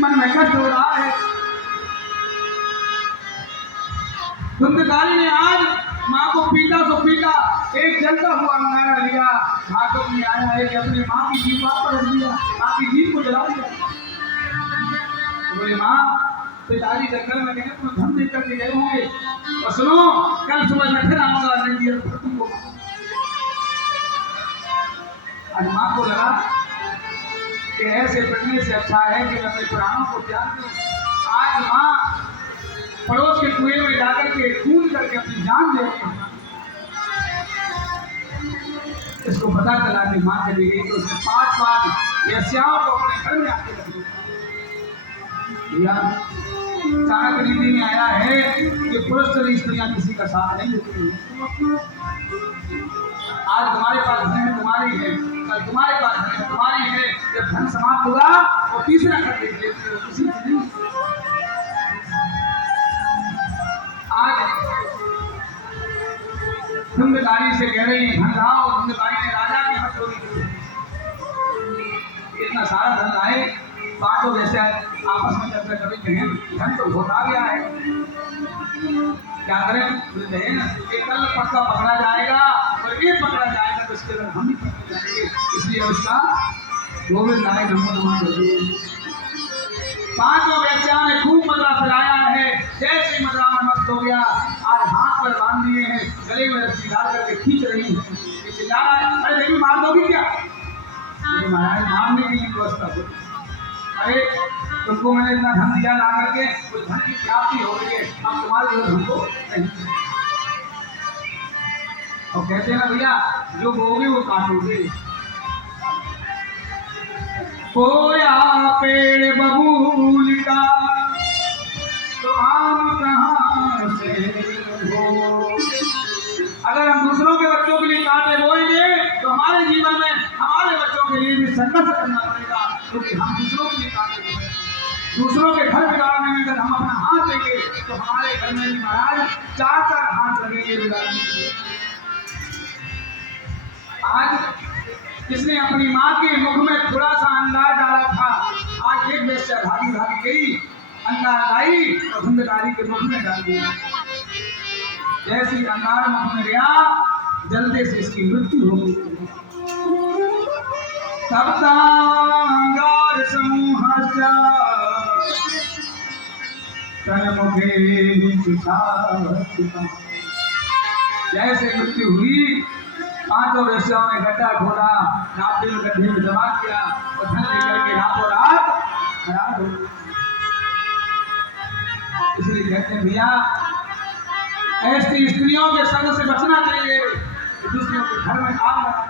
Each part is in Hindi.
मन में कष्ट हो रहा है। धुंधकारी ने आज माँ को पीटा तो पीटा, एक जलता हुआ अंगारा लिया, हाथों में आया है कि अपनी माँ की जीभ पर रख दिया, माँ की जीभ को जला दिया। तो बोले माँ, पिताजी जंगल में गए, तुम धन देकर के गए होंगे, और सुनो कल सुबह मैं फिर आऊंगा, नहीं दिया तो तुमको। आज माँ को लगा कि ऐसे पिटने से अच्छा है कि मैं अपने प्राणों को त्याग दूं। आज माँ पड़ोस के कुएं में जाकर के कूद करके अपनी जान दे रही है। इसको पता चला कि माँ चली गई तो उसने 5 बार वेश्याओं को अपने घर में आके रख दिया। चाणक्य नीति में आया है कि पुरुष से स्त्रियां किसी का साथ नहीं देती। आज तुम्हारे पास धन है, तुम्हारी है, कल तुम्हारे पास धन है, तुम्हारी है, जब धन समाप्त होगा तो तीसरा कर देती है, किसी से नहीं। आज धुंधकारी से कह रही है धन लाओ, धुंधकारी ने राजा की हद होगी, इतना सारा धन लाए, बातों जैसे आपस में चर्चा कभी कहें धन तो बहुत आ गया है, क्या करें? बोलते हैं ना एक कल पक्का पकड़ा जाएगा और एक पकड़ा जाएगा तो उसके अंदर हम ही पकड़े जाएंगे, इसलिए उसका गोविंद नाय नमो नमः कर दिए। 5 वेश्याओं ने खूब मदरा पिलाया है, जैसे मदरा में मस्त हो गया, आज हाथ पर बांध दिए हैं, गले में रस्सी डाल करके खींच रही है, चिल्ला रहा है अरे देवी मार दोगी क्या? महाराज मारने की व्यवस्था हो, अरे तुमको मैंने इतना धन दिया ला करके, उस धन की प्राप्ति हो गई है, अब तुम्हारे जो धन को नहीं। और कहते हैं ना भैया जो बोगे वो काटोगे। कोया पेड़ बबूल का तो आम कहाँ से हो। अगर हम दूसरों के बच्चों के लिए कांटे बोएंगे तो हमारे जीवन में हमारे बच्चों के लिए भी संघर्ष करना पड़ेगा, क्योंकि हम दूसरों के लिए कांटे बोएंगे। दूसरों के घर बिगाड़ने में अगर हम अपना हाथ देंगे तो हमारे घर में भी महाराज 4 हाथ लगेंगे बिगाड़ने के लिए। आज किसने अपनी माँ के मुख में थोड़ा सा अंगार डाला था, आज एक वेश्या भागी भागी गई, अंगार लाई और धुंधकारी के मुख में डाल दिया। जैसे अंगार मुख में गया जल्दी से इसकी मृत्यु हो गई। तब अंगार समूह जैसे मृत्यु हुई, 5 वेश्याओं ने गड्ढा खोदा, नापे में गड्ढे में जमा किया और धन लेकर के रातों रात खराब हो गई। इसलिए कहते हैं भैया ऐसी स्त्रियों के संग से बचना चाहिए, दूसरों के घर में आग लगाते।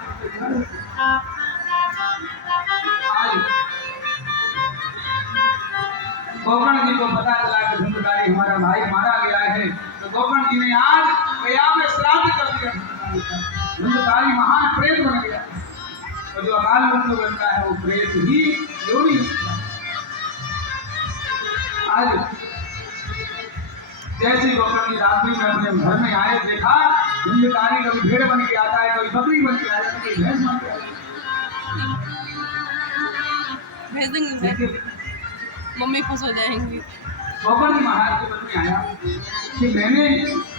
गोकर्ण जी को पता चला कि धुंधकारी हमारा भाई मारा गया है, तो गोकर्ण जी ने आज गया में श्राद्ध कर दिया। धुंधकारी महान प्रेत बन गया, और जो अकाल मृत्यु बनता है वो प्रेत ही योनि। आज जैसे गोकर्ण जी रात्रि में अपने घर में आए, देखा धुंधकारी कभी भेड़ बन के आता है, कभी बकरी बन के आता है, कभी भैंस बन के आता है। मम्मी खुश हो जाएंगी। गोकर्ण जी महाराज के मन में आया कि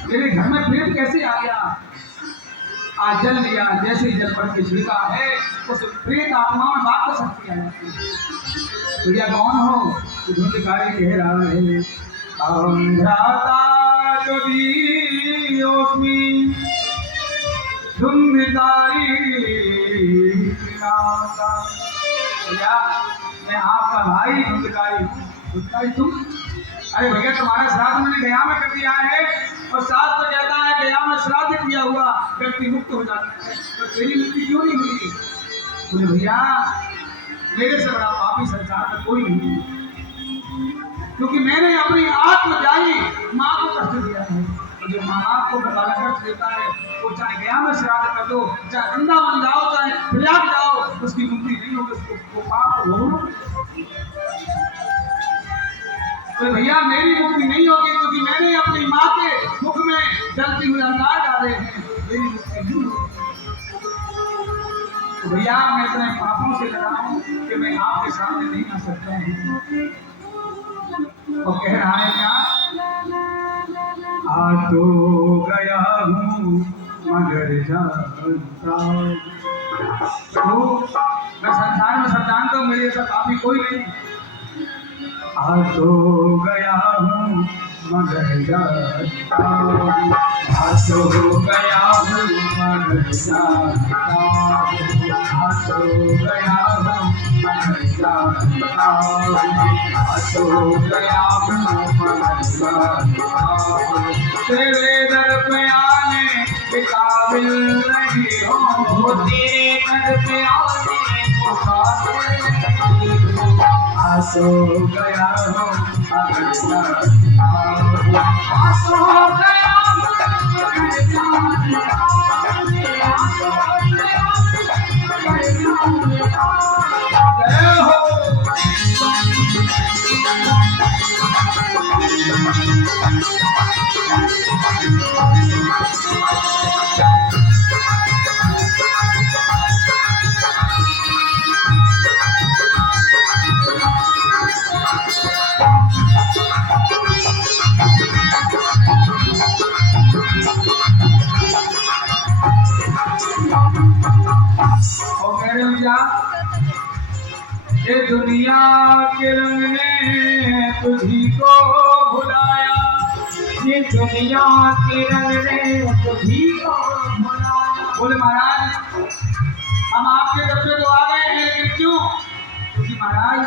मेरे घर में प्रेत कैसे आ गया। आज जल लिया, जैसे जल पर के छिड़का है उस प्रेत आत्मा में बात कर सकती है। भैया कौन हो? धुंधकारी कह रहा है धुंधकारी मैं आपका भाई धुंधकारी हूँ। तुम? अरे भैया तुम्हारा श्राद्ध मैंने गया में कर दिया है, और शास्त्र तो कहता है गया में श्राद्ध किया हुआ व्यक्ति मुक्त हो जाता है, तो तेरी मुक्ति क्यों नहीं हुई? बोले भैया मेरे से बड़ा पापी संसार में कोई नहीं है, क्योंकि मैंने अपनी आत्मजाई माँ को कष्ट दिया है, और जो माँ बाप को बड़ा कष्ट देता है वो चाहे गया में श्राद्ध कर दो, चाहे वृंदावन जाओ, चाहे प्रयाग जाओ, उसकी मुक्ति नहीं होगी, उसको पाप भोगना। तो भैया मेरी मुक्ति नहीं होगी, क्योंकि मैंने अपनी माँ के मुख में जलती हुई अंगार डाले हैं, मेरी मुक्ति नहीं होगी। तो भैया मैं इतने पापों से लड़ा हूँ कि मैं आपके सामने नहीं आ सकता हूँ। और कह रहा है क्या, आ तो गया हूँ मगर जानता प्रभु मैं संसार में सब जानता हूँ, मेरे ऐसा काफी कोई नहीं। आ तो गया हूँ मगर जानता हूँ, आ तो गया हूँ मगर जानता हूँ, आ तो गया हूँ मगर जानता हूँ, आ तो गया हूँ मगर जानता हूँ। तेरे दर पे आने के काबिल नहीं हो, तेरे दर पे आने के काबिल नहीं हो। आ तो गया हूँ मगर जानता हूँ, आ तो गया हूँ मगर जानता हूँ, आ तो गया हूँ मगर जानता हूँ। जय हो। और कह रहे हो क्या, ये दुनिया के रंग ने तुझी को भुलाया, ये दुनिया के रंग ने तुझी को भुलाया। बोले महाराज हम आपके घर पे तो आ गए हैं, लेकिन क्यों? क्योंकि महाराज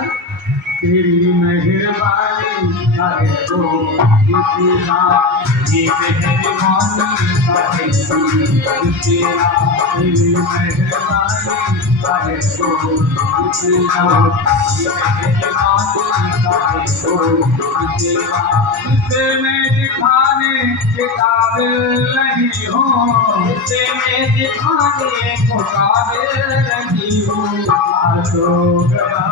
तेरी मेहरबानी करे तो तेरा, ये मेहरबानी करे तो तेरा, तेरी मेहरबानी करे तो तेरा, ये मेहरबानी करे तो तेरा। इसे मैं दिखाने के काबिल नहीं हूँ, इसे मैं दिखाने को काबिल नहीं हूँ। आ तो गया